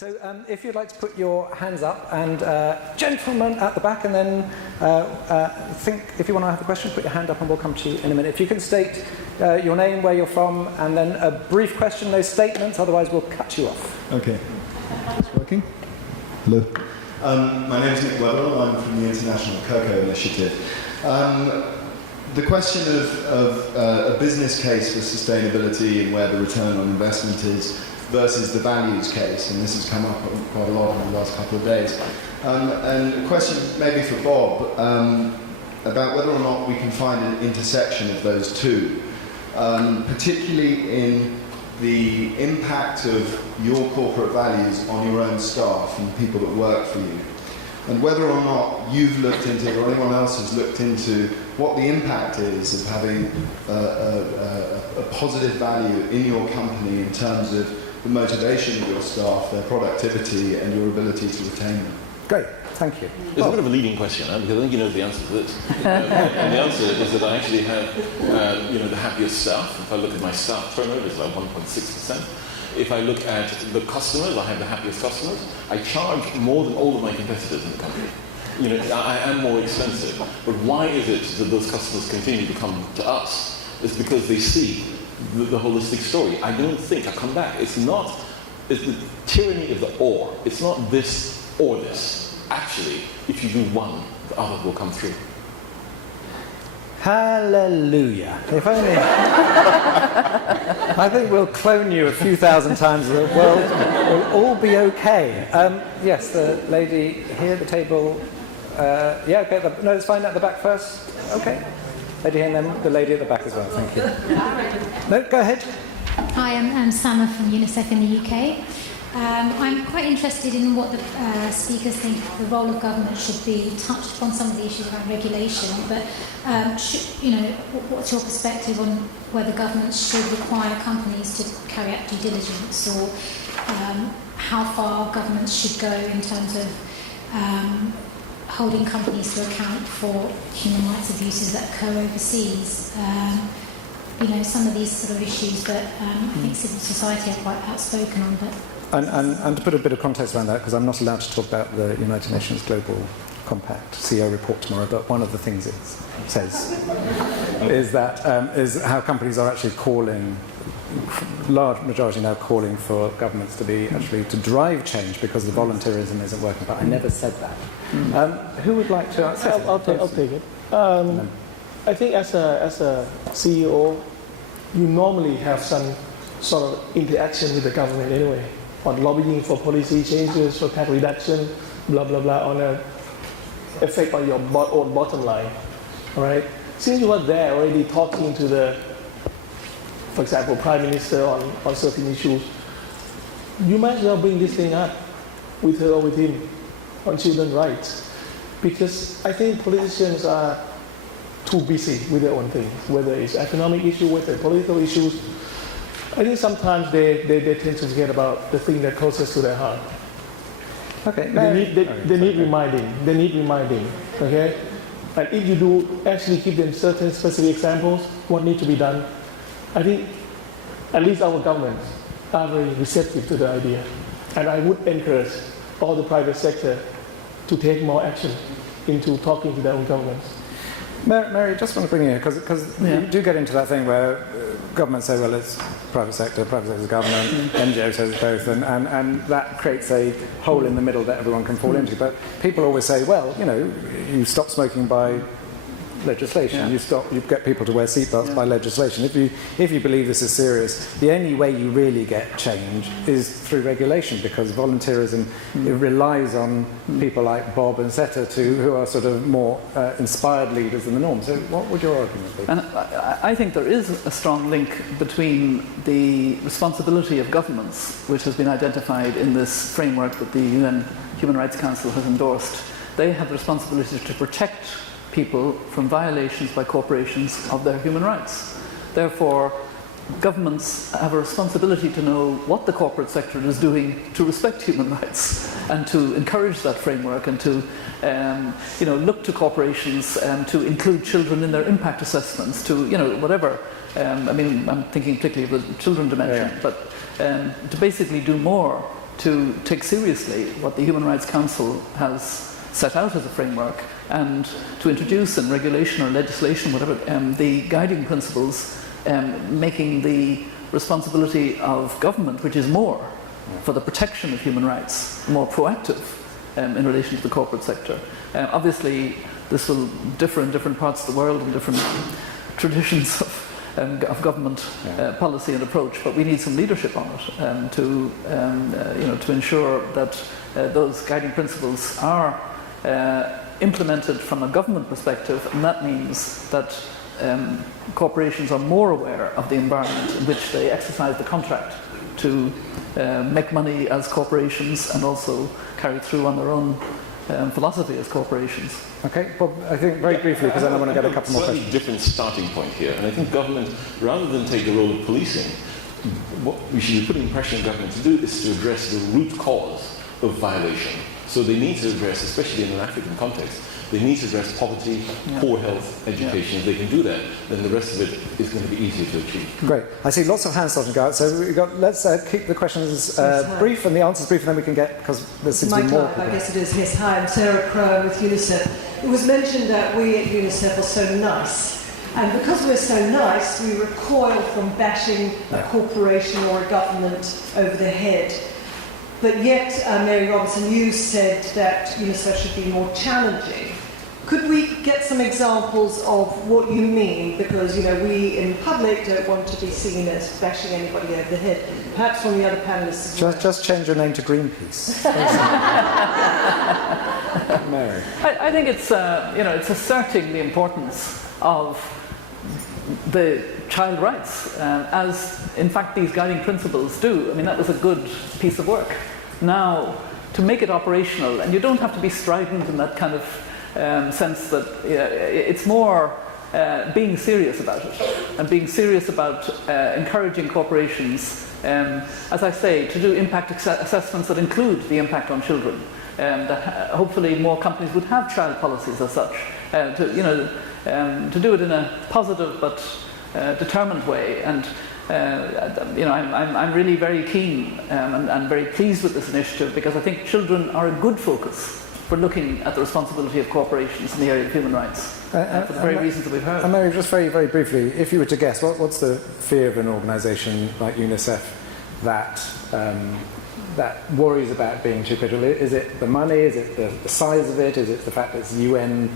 So if you'd like to put your hands up, and gentlemen at the back, and then think if you want to have a question, put your hand up and we'll come to you in a minute. If you can state your name, where you're from, and then a brief question, no statements, otherwise we'll cut you off. Okay. It's working? Hello. My name is Nick Webber. I'm from the International Cocoa Initiative. The question of a business case for sustainability and where the return on investment is versus the values case, and this has come up quite a lot in the last couple of days. And a question maybe for Bob about whether or not we can find an intersection of those two, particularly in the impact of your corporate values on your own staff and people that work for you, and whether or not you've looked into, or anyone else has looked into, what the impact is of having a positive value in your company in terms of the motivation of your staff, their productivity, and your ability to retain them. Great, thank you. It's a bit of a leading question, because I think you know the answer to this. And the answer is that I actually have the happiest staff. If I look at my staff turnover, it's like 1.6%. If I look at the customers, I have the happiest customers. I charge more than all of my competitors in the country. I am more expensive. But why is it that those customers continue to come to us? It's because they see the holistic story. I don't think, I come back, it's the tyranny of the or. It's not this or this. Actually, if you do one, the other will come through. Hallelujah. If only. I think we'll clone you a few thousand times and the world will all be okay. Yes, the lady here at the table. Yeah, okay. No, it's fine. At the back first. Okay. Lady here, and then the lady at the back as well. Thank you. No, go ahead. Hi, I'm Sama from UNICEF in the UK. I'm quite interested in what the speakers think the role of government should be. Touched upon some of the issues around regulation, but what's your perspective on whether government should require companies to carry out due diligence, or how far governments should go in terms of holding companies to account for human rights abuses that occur overseas? Some of these sort of issues that I think civil society are quite outspoken on. But and to put a bit of context around that, because I'm not allowed to talk about the United Nations Global Compact CEO report tomorrow, but one of the things it says is that is how companies are actually calling, large majority now calling for governments to be actually to drive change because the volunteerism isn't working. But I never said that. Who would like to answer? I'll take it. I think as a CEO, you normally have some sort of interaction with the government anyway, on lobbying for policy changes, for tax reduction, blah blah blah, on an effect on your own bottom line. All right. Since you were there already talking to the, for example, Prime Minister on certain issues, you might as well bring this thing up with her or with him on children's rights, because I think politicians are too busy with their own things, whether it's economic issue, whether political issues. I think sometimes they tend to forget about the thing that's closest to their heart. Okay. They need reminding. They need reminding. Okay. And if you do actually give them certain specific examples, what needs to be done, I think at least our governments are very receptive to the idea. And I would encourage all the private sector to take more action into talking to their own governments. Mary, just want to bring you in, because you do get into that thing where governments say, well, it's private sector is government, NGO says it's both, and that creates a hole in the middle that everyone can fall into. But people always say, well, you stop smoking by legislation, you get people to wear seatbelts by legislation. If you believe this is serious, the only way you really get change is through regulation, because volunteerism it relies on people like Bob and Srettha who are sort of more inspired leaders than the norm. So what would your argument be? And I think there is a strong link between the responsibility of governments, which has been identified in this framework that the UN Human Rights Council has endorsed. They have the responsibility to protect people from violations by corporations of their human rights. Therefore, governments have a responsibility to know what the corporate sector is doing to respect human rights and to encourage that framework and to look to corporations to include children in their impact assessments, to whatever. I'm thinking particularly of the children dimension, but to basically do more to take seriously what the Human Rights Council has set out as a framework and to introduce in regulation or legislation, whatever, the guiding principles, making the responsibility of government, which is more for the protection of human rights, more proactive in relation to the corporate sector. Obviously, this will differ in different parts of the world and different traditions of government policy and approach, but we need some leadership on it to ensure that those guiding principles are implemented from a government perspective, and that means that corporations are more aware of the environment in which they exercise the contract to make money as corporations and also carry through on their own philosophy as corporations. Okay, Bob, I think very briefly, because then I want to get a couple more questions. Slightly different starting point here, and I think government, rather than take the role of policing, what we should be putting pressure on government to do is to address the root cause of violation. So they need to address, especially in an African context, they need to address poverty, poor health, education. If they can do that, then the rest of it is going to be easier to achieve. Great. I see lots of hands starting to go out, so let's keep the questions brief and the answers brief, and then we can get, because there seems to be more. I guess it is. Yes, hi, I'm Sarah Crow with UNICEF. It was mentioned that we at UNICEF are so nice. And because we're so nice, we recoil from bashing a corporation or a government over the head. But yet, Mary Robinson, you said that UNICEF should be more challenging. Could we get some examples of what you mean? Because, we in public don't want to be seen as bashing anybody over the head. Perhaps from the other panellists as well. Just change your name to Greenpeace. Mary. I think it's it's asserting the importance of the child rights, as in fact these guiding principles do. I mean, that was a good piece of work. Now, to make it operational, and you don't have to be strident in that kind of sense that it's more being serious about it, and being serious about encouraging corporations, as I say, to do impact assessments that include the impact on children. That hopefully more companies would have child policies as such, to do it in a positive but determined way. And I'm really very keen and very pleased with this initiative, because I think children are a good focus for looking at the responsibility of corporations in the area of human rights, for the very reasons that we've heard. And Mary, just very, very briefly, if you were to guess, what's the fear of an organisation like UNICEF that worries about being too critical? Is it the money? Is it the size of it? Is it the fact that it's UN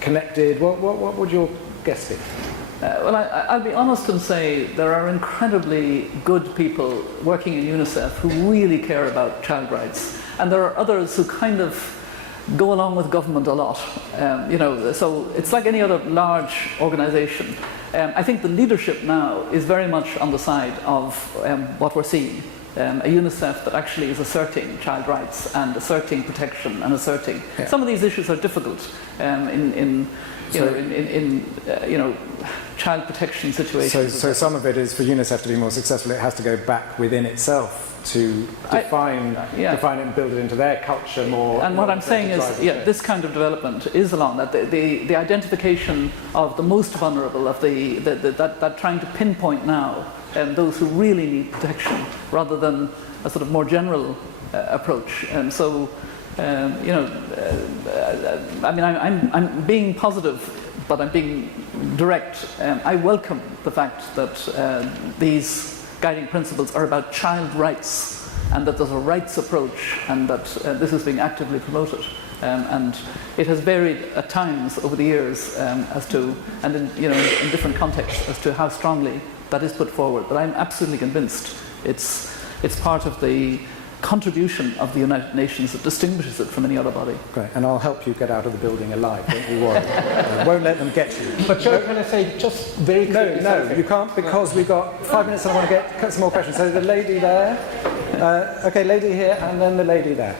connected? What would your guess be? Well, I'll be honest and say there are incredibly good people working in UNICEF who really care about child rights, and there are others who kind of go along with government a lot. So it's like any other large organisation. I think the leadership now is very much on the side of what we're seeing. A UNICEF that actually is asserting child rights and asserting protection and asserting. Yeah. Some of these issues are difficult in child protection situations. So some of it is, for UNICEF to be more successful, it has to go back within itself to define it and build it into their culture more. And what I'm saying is, this kind of development is along that the identification of the most vulnerable, of that trying to pinpoint now those who really need protection, rather than a sort of more general approach. And so, I'm being positive, but I'm being direct. I welcome the fact that these guiding principles are about child rights, and that there's a rights approach, and that this is being actively promoted. And it has varied at times over the years as to, and in different contexts, as to how strongly that is put forward. But I'm absolutely convinced it's part of the contribution of the United Nations that distinguishes it from any other body. Great, and I'll help you get out of the building alive, don't you worry. I won't let them get you. But Joe, can I say just very quickly? No, you can't, because we've got 5 minutes and I want to get some more questions. So the lady there, okay, lady here, and then the lady there.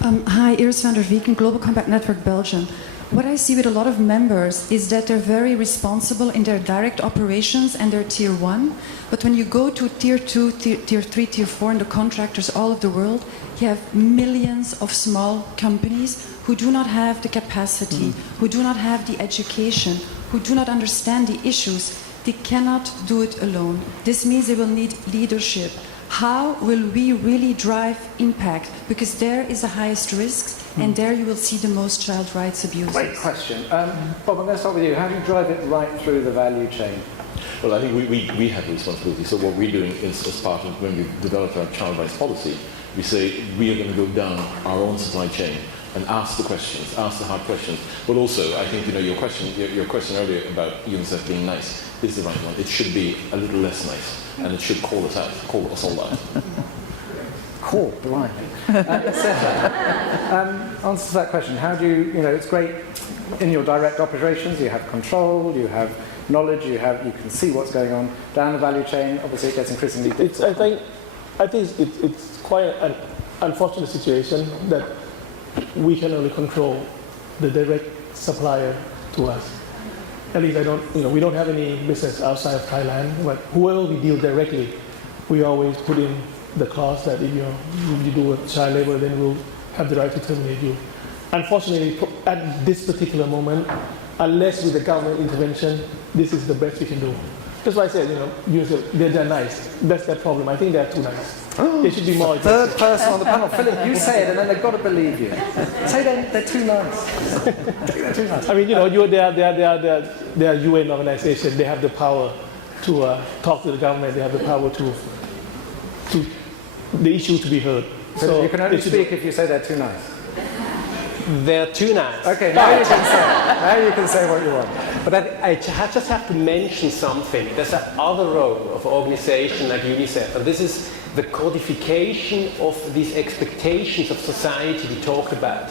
Hi, Iris van der Vieken, Global Compact Network Belgium. What I see with a lot of members is that they're very responsible in their direct operations and their tier 1. But when you go to tier 2, tier 3, tier 4 and the contractors all over the world, you have millions of small companies who do not have the capacity, who do not have the education, who do not understand the issues. They cannot do it alone. This means they will need leadership. how will we really drive impact? Because there is the highest risk, and there you will see the most child rights abuses. Great question. Bob, I'm going to start with you. How do you drive it right through the value chain? Well, I think we have a responsibility. So what we're doing is, as part of when we develop our child rights policy, we say we are going to go down our own supply chain and ask the questions, ask the hard questions. But also, I think your question earlier about UNICEF being nice is the right one. It should be a little less nice, and it should call us out, call us all out. Cool, blimey. Answer to that question. How do you it's great in your direct operations. You have control, you have knowledge, you can see what's going on down the value chain. Obviously, it gets increasingly difficult. I think it's quite an unfortunate situation that we can only control the direct supplier to us. At least we don't have any business outside of Thailand, but whoever we deal directly, we always put in the clause that if you do a child labor, then we'll have the right to terminate you. Unfortunately, at this particular moment, unless with the government intervention, this is the best we can do. That's why I said, they're nice. That's their problem. I think they're too nice. They should be more aggressive. Third person on the panel, Philipp, you say it, and then they've got to believe you. Say they're too nice. They're too nice. I mean, they're UN organization. They have the power to talk to the government. They have the power to the issue to be heard. So you can only speak if you say they're too nice. They're too nice. Okay, now you can say. Now you can say what you want. But I just have to mention something. There's another role of an organization like UNICEF, and this is the codification of these expectations of society we talked about.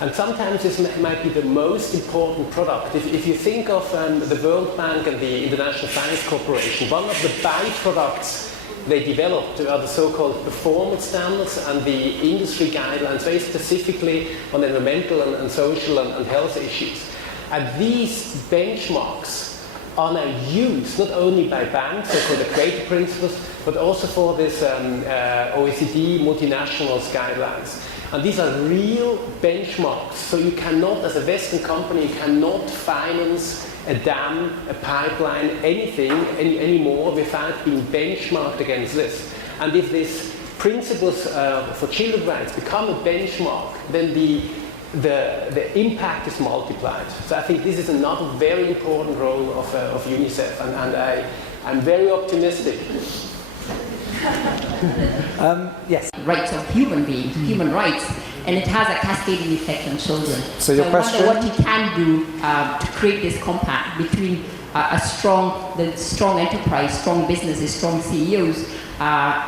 And sometimes this might be the most important product. If you think of the World Bank and the International Finance Corporation, one of the byproducts they developed are the so-called performance standards and the industry guidelines, very specifically on environmental and social and health issues. And these benchmarks are now used not only by banks, so-called equator principles, but also for this OECD multinationals guidelines. And these are real benchmarks. So you cannot, as a Western company, you cannot finance a dam, a pipeline, anything anymore without being benchmarked against this. And if these principles for children's rights become a benchmark, then the impact is multiplied. So I think this is another very important role of UNICEF, and I'm very optimistic. Yes. Rights of human beings, human rights, and it has a cascading effect on children. So your question? I wonder what he can do to create this compact between the strong enterprise, strong businesses, strong CEOs,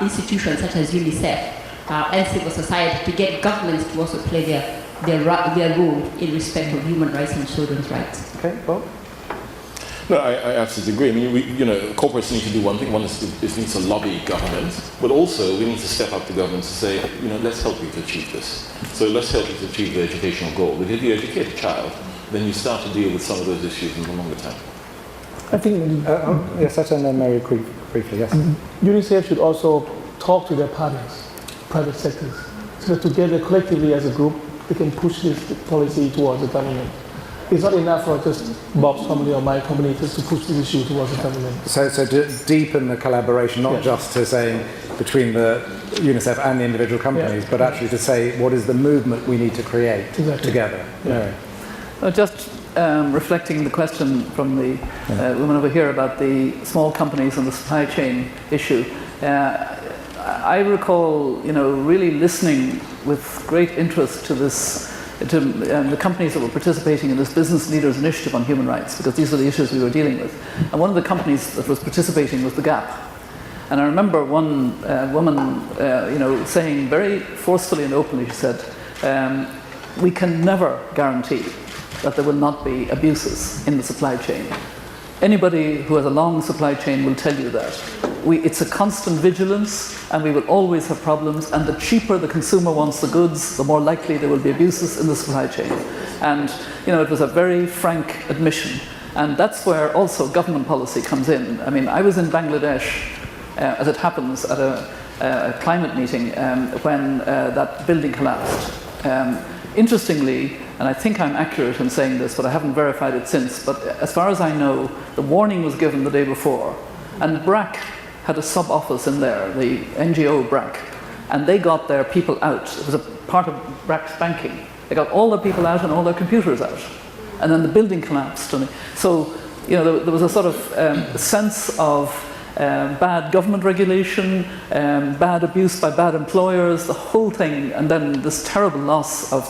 institutions such as UNICEF, and civil society to get governments to also play their role in respect of human rights and children's rights. Okay, Bob? No, I absolutely agree. I mean, corporates need to do one thing. One is need to lobby government, but also we need to step up to government to say, let's help you to achieve this. So let's help you to achieve the educational goal. If you educate a child, then you start to deal with some of those issues in the longer term. I think yes, and then Mary briefly, yes. UNICEF should also talk to their partners, private sectors, so that together, collectively as a group, they can push this policy towards the government. It's not enough for just Bob's company or my company just to push this issue towards the government. So to deepen the collaboration, not just to say between the UNICEF and the individual companies, but actually to say what is the movement we need to create together. Yeah. Just reflecting the question from the woman over here about the small companies and the supply chain issue, I recall, really listening with great interest to this. To the companies that were participating in this Business Leaders Initiative on human rights, because these were the issues we were dealing with. And one of the companies that was participating was the Gap. And I remember one woman, saying very forcefully and openly, she said, we can never guarantee that there will not be abuses in the supply chain. Anybody who has a long supply chain will tell you that. It's a constant vigilance, and we will always have problems, and the cheaper the consumer wants the goods, the more likely there will be abuses in the supply chain. And it was a very frank admission, and that's where also government policy comes in. I mean, I was in Bangladesh, as it happens, at a climate meeting when that building collapsed. Interestingly, and I think I'm accurate in saying this, but I haven't verified it since, but as far as I know, the warning was given the day before, and BRAC had a sub-office in there, the NGO BRAC, and they got their people out. It was a part of BRAC's banking. They got all their people out and all their computers out. And then the building collapsed. And so, there was a sort of sense of bad government regulation, bad abuse by bad employers, the whole thing, and then this terrible loss of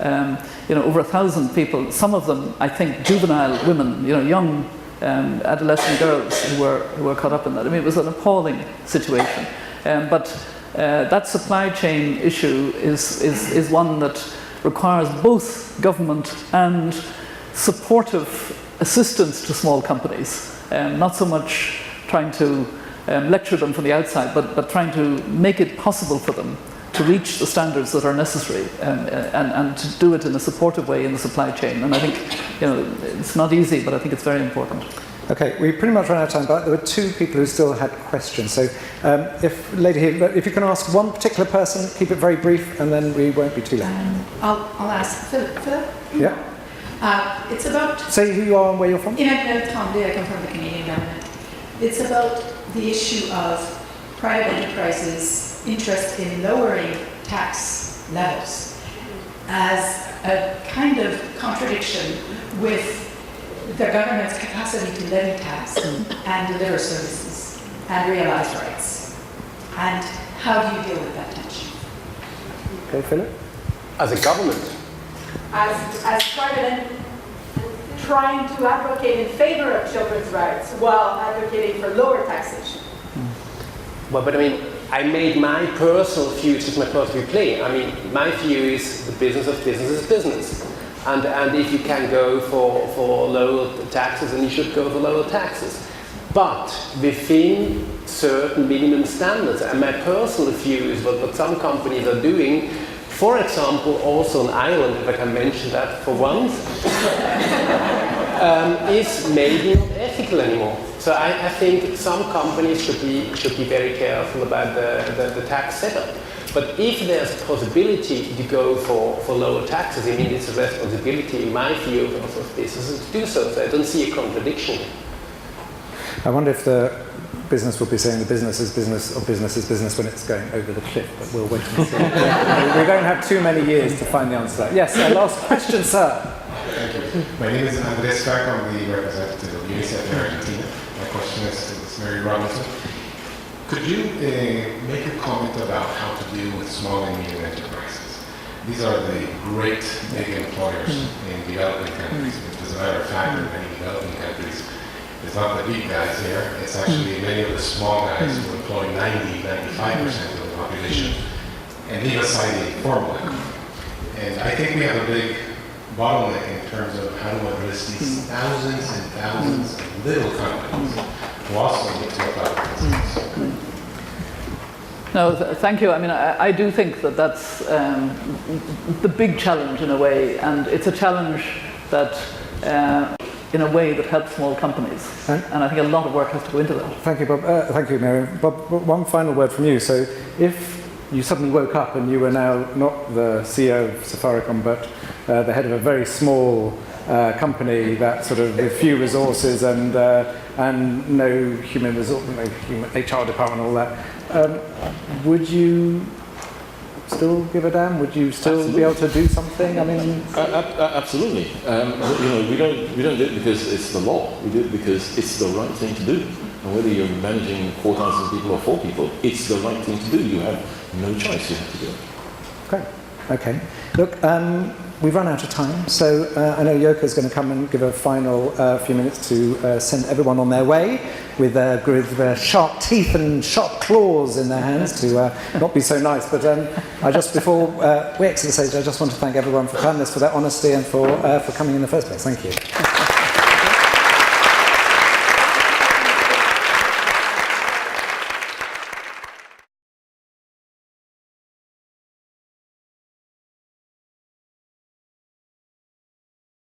over 1,000 people, some of them, I think, juvenile women, young adolescent girls who were caught up in that. I mean, it was an appalling situation. But that supply chain issue is one that requires both government and supportive assistance to small companies, not so much trying to lecture them from the outside, but trying to make it possible for them to reach the standards that are necessary and to do it in a supportive way in the supply chain. And I think, it's not easy, but I think it's very important. Okay, we pretty much ran out of time, but there were two people who still had questions. So if you can ask one particular person, keep it very brief, and then we won't be too late. I'll ask Philipp. Yeah. It's about... Say who you are and where you're from. Tom Day, I come from the Canadian government. It's about the issue of private enterprises' interest in lowering tax levels as a kind of contradiction with the government's capacity to levy tax and deliver services and realise rights. And how do you deal with that tension? Okay, Philipp? As a government? As private trying to advocate in favor of children's rights while advocating for lower taxation. Well, but I mean, I made my personal view, just my personal play. I mean, my view is the business of business is business. And if you can go for lower taxes, then you should go for lower taxes. But within certain minimum standards. And my personal view is what some companies are doing. For example, also in Ireland, if I can mention that for once, is maybe not ethical anymore. So I think some companies should be very careful about the tax setup. But if there's a possibility to go for lower taxes, I mean, it's a responsibility, in my view, of businesses to do so. So I don't see a contradiction. I wonder if the business will be saying the business is business or business is business when it's going over the cliff, but we'll wait and see. We don't have too many years to find the answer to that. Yes, last question, sir. Thank you. My name is Andres Stark. I'm the representative of UNICEF in Argentina. My question is to Ms. Mary Robinson. Could you make a comment about how to deal with small and medium enterprises? These are the great big employers in developing countries. As a matter of fact, in many developing countries, it's not the big guys here, it's actually many of the small guys who employ 90-95% of the population, and leave aside the informal economy. And I think we have a big bottleneck in terms of how to address these thousands and thousands of little companies who also need to help out business. No, thank you. I mean, I do think that that's the big challenge in a way, and it's a challenge that in a way that helps small companies. And I think a lot of work has to go into that. Thank you, Bob. Thank you, Mary. Bob, one final word from you. So if you suddenly woke up and you were now not the CEO of Safaricom, but the head of a very small company that sort of with few resources and no human resource, no human HR department, all that, would you still give a damn? Would you still be able to do something? I mean, absolutely. We don't do it because it's the law. We do it because it's the right thing to do. And whether you're managing 4,000 people or 4 people, it's the right thing to do. You have no choice. You have to do it. Great. Okay. Look, we've run out of time, so I know Yoka's going to come and give a final few minutes to send everyone on their way with sharp teeth and sharp claws in their hands to not be so nice. But before we exit the stage, I just want to thank everyone for kindness, for their honesty, and for coming in the first place. Thank you.